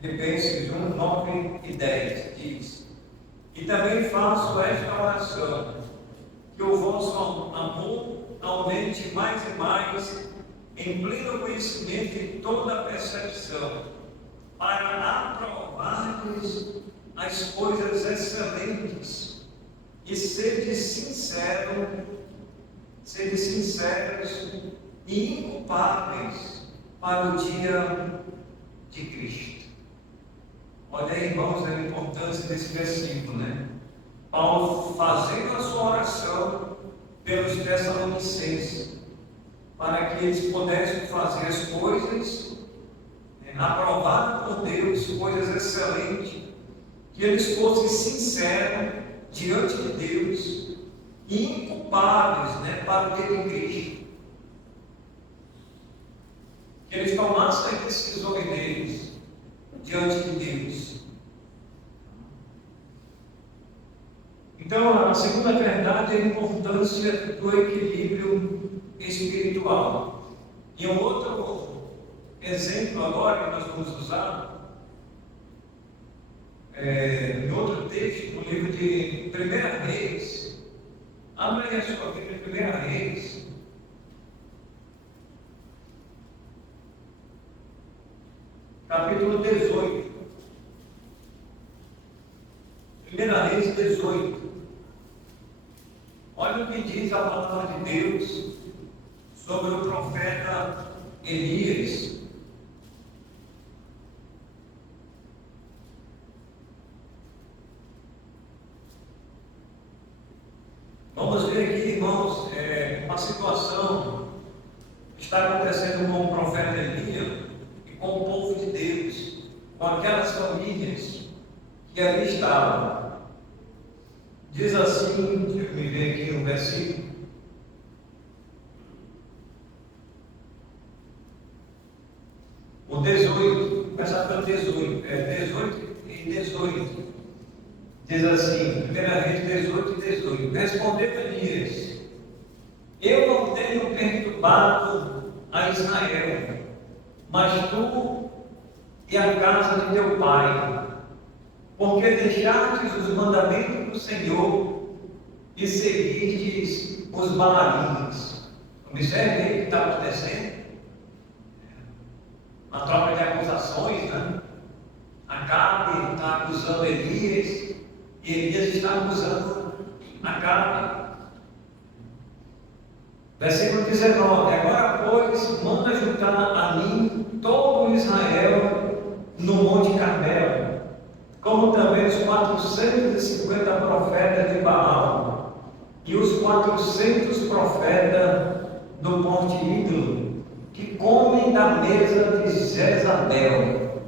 Filipenses 1, 9 e 10 diz: E também faço esta oração, que o vosso amor aumente mais e mais, em pleno conhecimento e toda a percepção, para aprovar-lhes as coisas excelentes e sede sinceros e inculpáveis para o dia de Cristo. Olha aí, irmãos, a importância desse versículo, né? Paulo fazendo a sua oração pelos Tessalonicenses, para que eles pudessem fazer as coisas aprovadas por Deus, coisas excelentes, que eles fossem sinceros diante de Deus e inculpáveis, para o dia de Cristo. Que eles tomassem as decisões deles diante de Deus. Então, a segunda verdade é a importância do equilíbrio espiritual. E um outro exemplo agora que nós vamos usar, em outro texto, no livro de 1 Reis. Abra aí a sua Bíblia, 1 Reis. Capítulo 18. 1 Reis 18. Olha o que diz a palavra de Deus sobre o profeta Elias. Vamos ver aqui, irmãos, uma situação que está acontecendo com o profeta Elias e com o povo de Deus, com aquelas famílias que ali estavam. Diz assim, deixa eu me ver aqui um versículo. O 18, começa pelo 18, 18 e 18. Diz assim, 1 Reis 18 e 18. Respondeu Elias: eu não tenho perturbado a Israel, mas tu e a casa de teu pai, porque deixastes os mandamentos do Senhor e seguistes os Baalins. Observe aí o que está acontecendo. Uma troca de acusações, né? Acabe está acusando Elias e Elias está acusando Acabe. Versículo 19: agora, pois, manda juntar a mim todo Israel no Monte Carmelo, como também os 450 profetas de Baal e os 400 profetas do Monte Ídolo, que comem da mesa de Jezabel.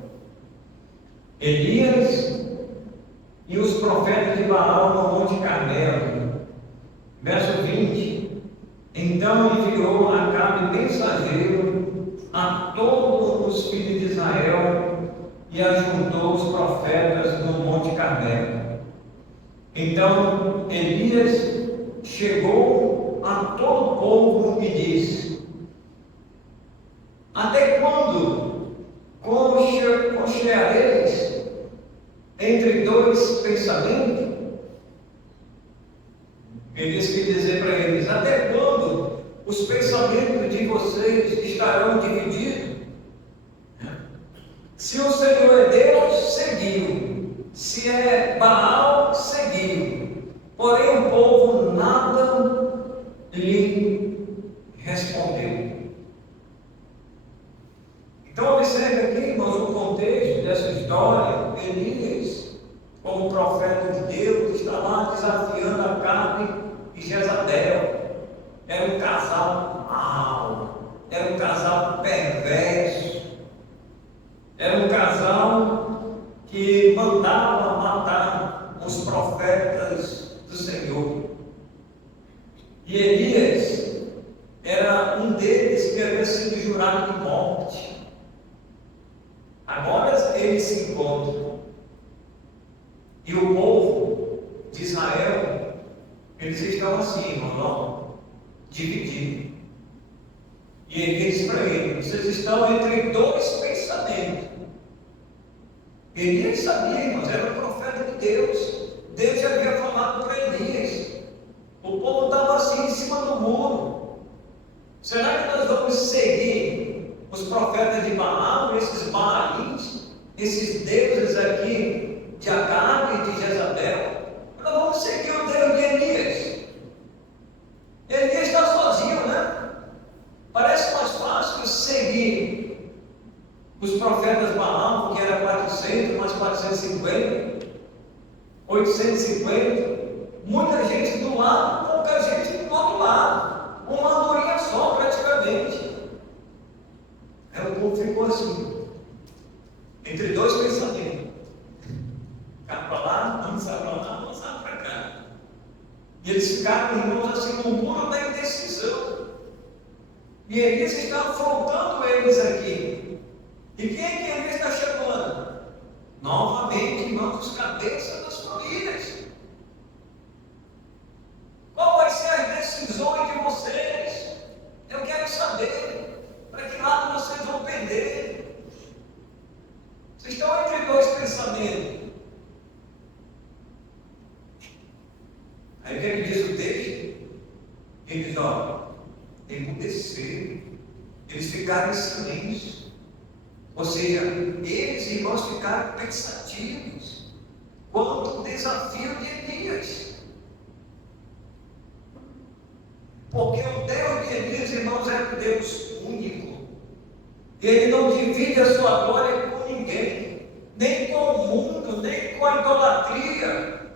Elias e os profetas de Baal no Monte Carmelo. Verso 20: então enviou Acabe mensageiro a todos os filhos de Israel e ajuntou os profetas no Monte Carmelo. Então Elias chegou a todo o povo e disse: até quando concheareis entre dois pensamentos? Elias quis dizer para eles: até quando os pensamentos de vocês estarão divididos? Se o Senhor é Deus, seguiu. Se é Baal, seguiu. Porém o povo nada lhe respondeu. Então observe aqui, irmãos, o contexto dessa história. Elias, como profeta de Deus, está lá desafiando Acabe e Jezabel. Era um casal mau, era um casal perverso, era um casal que mandava matar os profetas do Senhor. E Elias era um deles que havia sido jurado de morte. Agora eles se encontram. E o povo de Israel, eles estão assim, irmão, divididos. E ele diz para ele: vocês estão entre dois pensamentos. Elias sabia, irmãos, era o profeta de Deus. Deus já havia falado para Elias. O povo estava assim em cima do muro. Será que nós vamos seguir os profetas de Baal, esses Baalins, esses deuses aqui de Acabe e de Jezabel, nós vamos seguir o Deus de Elias. Elias está sozinho, né? Parece mais fácil seguir os profetas Baal, que era 400, mais 450, 850, muita gente do lado, pouca gente do outro lado, uma andorinha só praticamente. Aí o povo ficou assim, entre dois pensamentos: cá para lá, avançar para lá, avançar para cá. E eles ficaram, irmãos, assim no muro da indecisão. E Elias está afrontando eles aqui. E quem é que Elias está chamando? Novamente, irmãos, os cabeças das famílias. Qual vai ser as decisões de vocês? Eu quero saber. Para que lado vocês vão pender? Vocês estão entre dois pensamentos. Aí o que ele diz o texto? Ele diz: ó, emudeceram, eles ficaram em silêncio. Ou seja, eles, irmãos, ficaram pensativos quanto ao desafio de Elias. Porque o Deus de Elias, irmãos, é um Deus único. Ele não divide a sua glória com ninguém, nem com o mundo, nem com a idolatria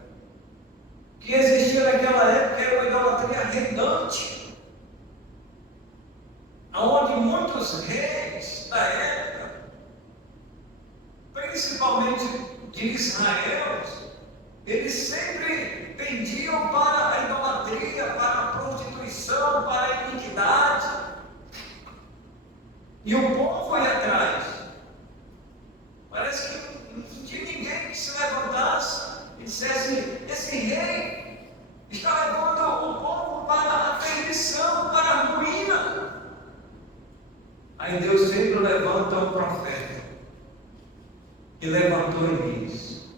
que existia naquela época. Era uma idolatria reinante, onde muitos reis da época, principalmente de Israel, eles sempre pendiam para a idolatria, para a prostituição, para a iniquidade. E o povo ia atrás. Parece que não tinha ninguém que se levantasse e dissesse: esse rei está levando o povo para a perdição, para a ruína. Aí Deus sempre levanta um profeta. E levantou Elias.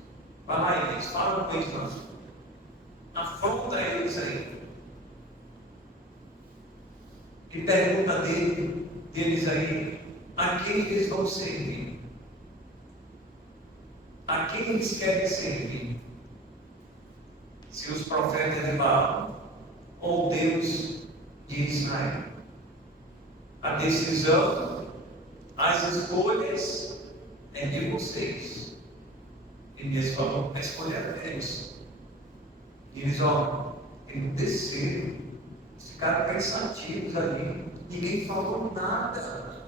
Vai lá, Elias, fala com eles, nós. Afronta eles aí. E pergunta deles aí: a quem eles vão servir? A quem eles querem servir? Se os profetas de Baal ou Deus de Israel? A decisão, as escolhas é de vocês. E eles vão escolher Deus. E eles vão descer, ficaram pensativos ali. Ninguém falou nada.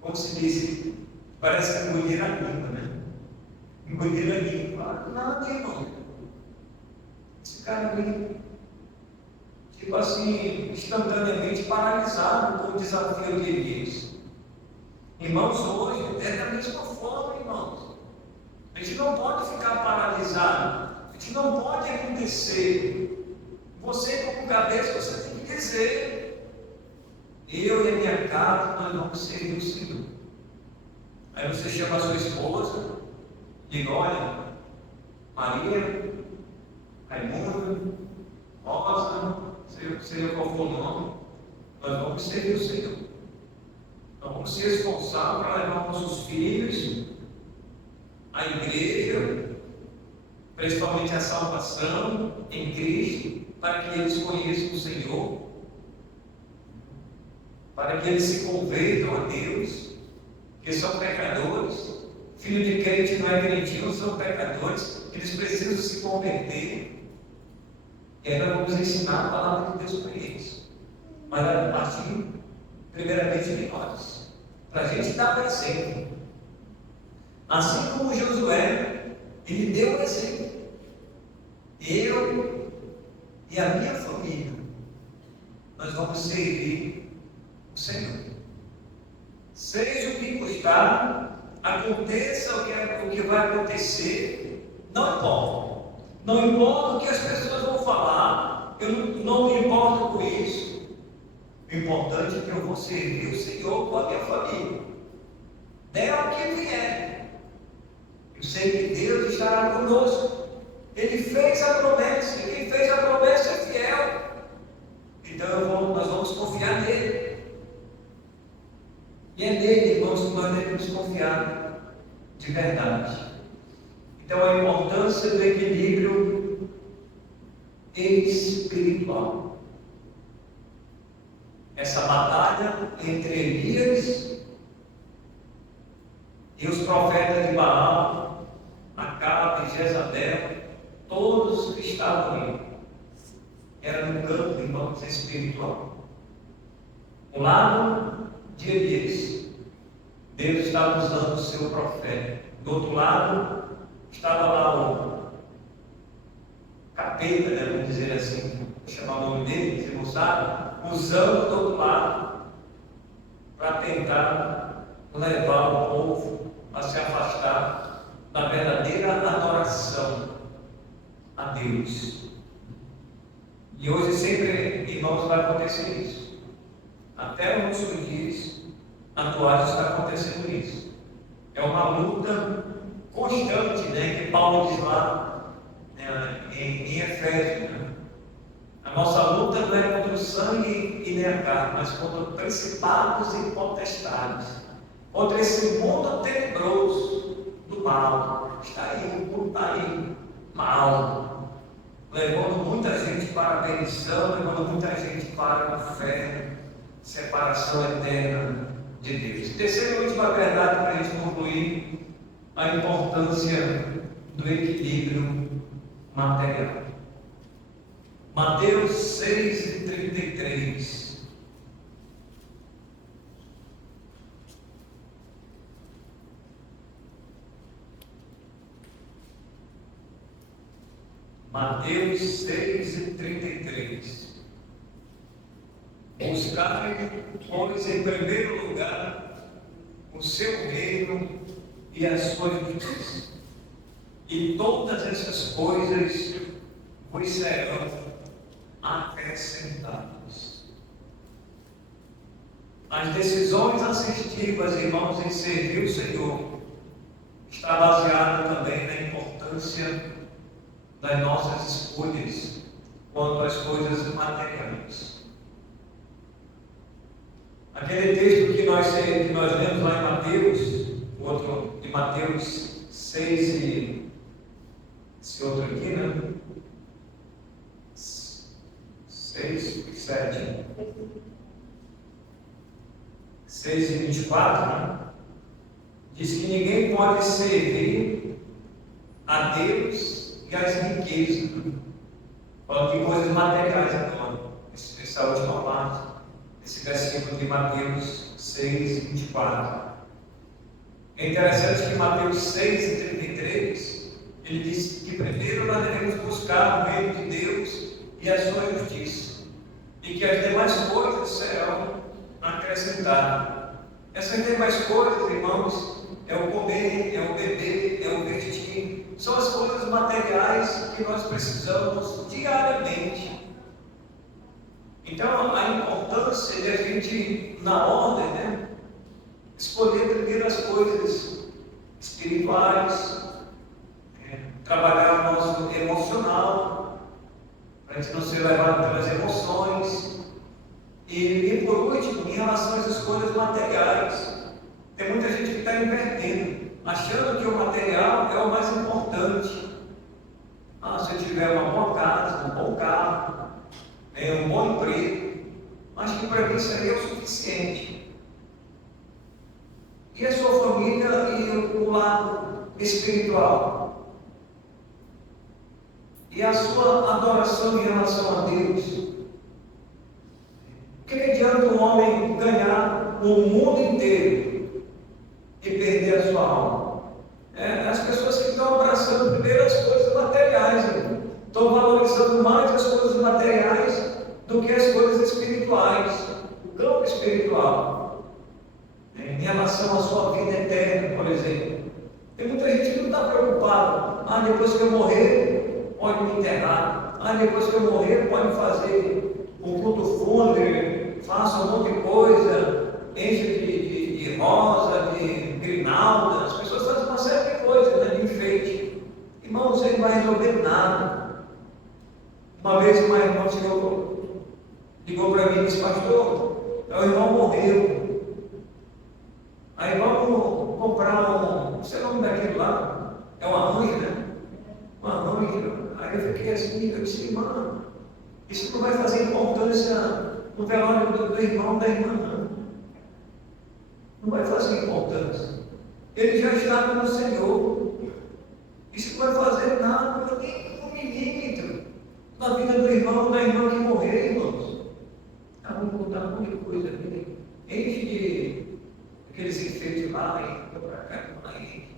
Como se disse, parece que engoliram a língua, né? Engoliram a língua. Nada, irmão. Esse cara ali, tipo assim, instantaneamente paralisado com o desafio de Elias. Irmãos, hoje é da mesma forma, irmãos. A gente não pode ficar paralisado. A gente não pode acontecer. Você, como cabeça, você tem que dizer: eu e a minha casa, nós vamos servir o Senhor. Aí você chama a sua esposa, diga: olha, Maria, Raimunda, Rosa, seja qual for o nome, nós vamos servir o Senhor. Nós vamos se esforçar para levar nossos filhos à igreja, principalmente a salvação em Cristo, para que eles conheçam o Senhor, para que eles se convertam a Deus, que são pecadores. Filho de crente não é crentinho, são pecadores, eles precisam se converter. E aí nós vamos ensinar a palavra de Deus para eles. Mas a partir, primeiramente, de nós, para a gente dar o exemplo. Assim como Josué, ele deu o exemplo. Eu e a minha família, nós vamos servir o Senhor. Seja o que custar, aconteça o que vai acontecer, não importa. Não importa o que as pessoas vão falar, eu não me importo com isso. O importante é que eu vou servir o Senhor com a minha família. Der o que vier. Eu sei que Deus estará conosco. Ele fez a promessa, e quem fez a promessa é fiel. Então nós vamos confiar nele. E é nele, irmãos, que nós devemos confiar. de verdade. Então, a importância do equilíbrio espiritual. Essa batalha entre Elias e os profetas de Baal, Acabe e Jezabel, todos que estavam ali, era no campo, irmãos, espiritual. O lado de Elias, Deus estava usando o seu profeta. Do outro lado, estava lá o capeta, né, vamos dizer assim, vou chamar o nome dele, você não sabe, usando do outro lado para tentar levar o povo a se afastar da verdadeira adoração a Deus. E hoje sempre, irmãos, vai acontecer isso. Até nos dias atuais está acontecendo isso. É uma luta constante, né, que Paulo diz lá, né, em Efésios. Né? A nossa luta não é contra o sangue e nem a carne, mas contra principados e potestades, contra esse mundo tenebroso do mal. Está aí, o mundo está aí, mal, levando muita gente para a perdição, levando muita gente para o inferno, separação eterna de Deus. Terceira e última verdade para a gente concluir: a importância do equilíbrio material. Mateus 6:33. Mateus 6:33. Buscai, pois, em primeiro lugar o seu reino e a sua justiça, e todas essas coisas vos serão acrescentadas. As decisões assertivas, irmãos, em servir o Senhor, está baseada também na importância das nossas escolhas quanto às coisas materiais. Aquele texto que nós lemos lá em Mateus, outro de Mateus 6 e esse outro aqui, né? 6 e 7. 6 e 24, né? Diz que ninguém pode servir a Deus e às riquezas. Né? Falando de coisas materiais agora, essa última parte. Esse versículo de Mateus 6:24. É interessante que Mateus 6:33, ele diz que primeiro nós devemos buscar o reino de Deus e a sua justiça, e que as demais coisas serão acrescentadas. Essas demais coisas, irmãos, é o comer, é o beber, é o vestir, são as coisas materiais que nós precisamos diariamente. Então, a importância de a gente, na ordem, né, escolher primeiro as coisas espirituais, trabalhar o nosso emocional, para a gente não ser levado pelas emoções, e por último, em relação às escolhas materiais. Tem muita gente que está invertendo, achando que o material é o mais importante. Se eu tiver uma boa casa, um bom carro, um bom emprego, acho que para mim seria o suficiente. E a sua família e o lado espiritual? E a sua adoração em relação a Deus? Que adianta um homem ganhar o mundo inteiro e perder a sua alma? As pessoas que estão abraçando primeiro as coisas materiais, estão valorizando mais as coisas materiais do que as coisas espirituais, o campo espiritual, em relação à sua vida eterna, por exemplo. Tem muita gente que não está preocupada. Depois que eu morrer, pode me enterrar. Depois que eu morrer, pode fazer um culto fúnebre, faça um monte de coisa, enche de rosa, de grinalda. As pessoas fazem uma série de coisas, né, de enfeite. Irmão, você não vai resolver nada. Uma vez uma irmã ligou para mim e disse: pastor, o irmão morreu. Aí vamos comprar não sei o nome daquilo lá, é uma arranjo, né? Uma arranjo. Aí eu fiquei assim, eu disse, mano, isso não vai fazer importância no velório do irmão, da irmã, não. Não vai fazer importância. Ele já está com o Senhor. Isso não vai fazer nada, nem um milímetro na vida do irmão ou da irmã que morreu, irmãos. Vamos contar um monte de coisa aqui. Enche de aqueles enfeites lá, e para cá, aí.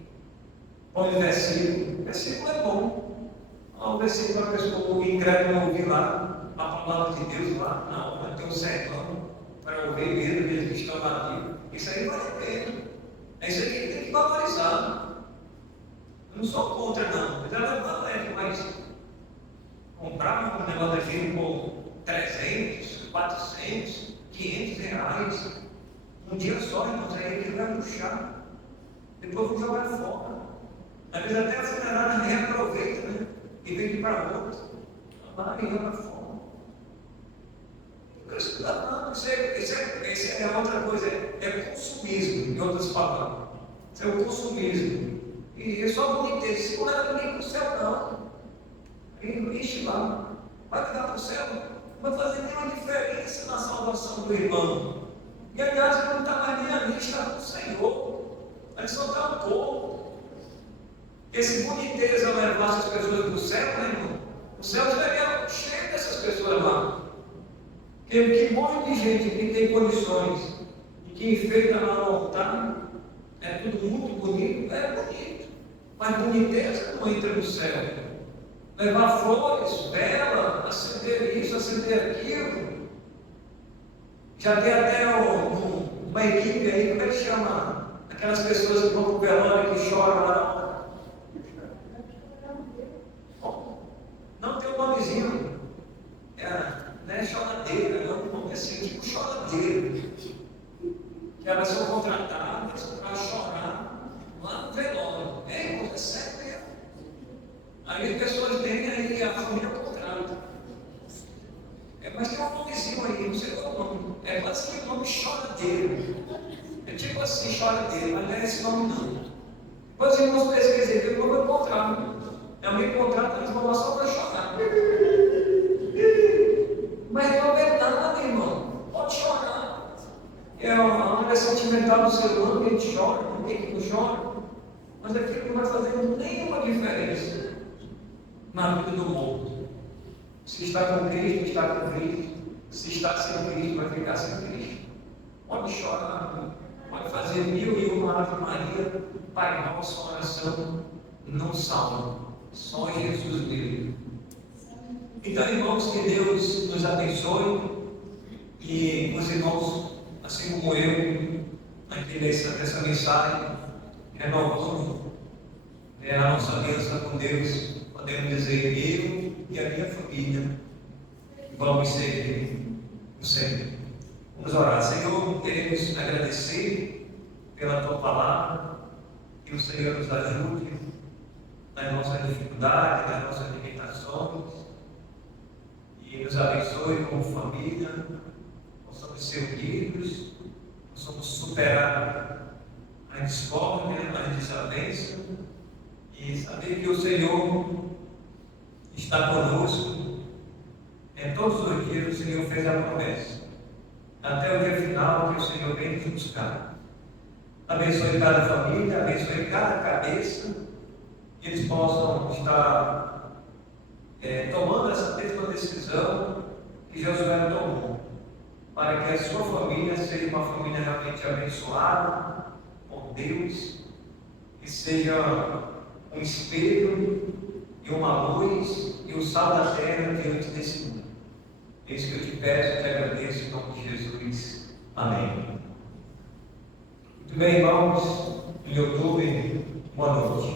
Põe o versículo. O versículo é bom. O versículo para a pessoa, o incrédulo não ouvir lá, a palavra de Deus lá, não, vai ter um sermão para ouvir mesmo aqueles que estão nativos. Isso aí vale a pena. É isso aí que tem que valorizar. Eu não sou contra, não. Mas ela valeu, mas comprar um negócio daquele por 300, 400, 500 reais, um dia só, irmãos, aí ele vai puxar. Depois vão jogar fora. Às vezes até a funerária reaproveita, né? E vende para outro. Lá e joga fora. Isso é outra coisa, é consumismo, em outras palavras. Isso é o consumismo. E é só boniteza. Se não era nem para o céu, não. Aí enche lá. Vai ficar para o céu? Não vai fazer nenhuma diferença na salvação do irmão. E aliás, ele não está mais nem ali, está com o Senhor. Ele só está um pouco. Porque se boniteza levasse as pessoas para o céu, né, irmão? O céu estaria cheio dessas pessoas lá. Porque um monte de gente que tem condições e que enfeita lá no altar, é tudo muito bonito, é bonito. Mas boniteza não entra no céu. Levar flores, vela, acender isso, acender aquilo. Já tem até uma equipe aí, como é que chama? Aquelas pessoas que vão para o velório que choram lá. Não tem um nomezinho. Não é choradeira, não. É assim, tipo choradeira. Que elas são contratadas para chorar lá no velório. É sério mesmo. Aí as pessoas têm aí a família contrata. Mas tem um nomezinho aí, não sei qual é o nome. É quase que o nome choradeira. É tipo assim, choradeira, mas não é esse nome não. Depois os irmãos pesquisem, viu? Não vai contrato. É alguém que contrata, eles vão lá só para chorar. Mas não é nada, irmão. Pode chorar. É uma área sentimental do ser humano que a gente chora, ninguém que não chora. Mas aquilo não vai fazer nenhuma diferença na vida do mundo. Se está com Cristo, está com Cristo. Se está sem Cristo, vai ficar sem Cristo. Pode chorar, pode fazer 1001 Ave Maria, Pai Nosso, oração, não salva. Só Jesus mesmo. Então, irmãos, que Deus nos abençoe e os irmãos, assim como eu, aqui nessa mensagem, renovando a nossa aliança com Deus, podemos dizer, eu e a minha família vamos seguir o Senhor. Vamos orar. Senhor, queremos agradecer pela Tua palavra, que o Senhor nos ajude nas nossas dificuldades, nas nossas limitações, e nos abençoe como família, possamos ser unidos, possamos superar a discórdia, a desavença, e saber que o Senhor está conosco. Todos os dias o Senhor fez a promessa, até o dia final que o Senhor vem nos buscar. Abençoe cada família, abençoe cada cabeça, que eles possam estar tomando essa mesma decisão que Josué tomou, para que a sua família seja uma família realmente abençoada por Deus, que seja um espelho e uma luz e o sal da terra diante desse mundo. É isso que eu te peço e te agradeço em nome de Jesus. Amém. Muito bem, irmãos, em outubro, boa noite.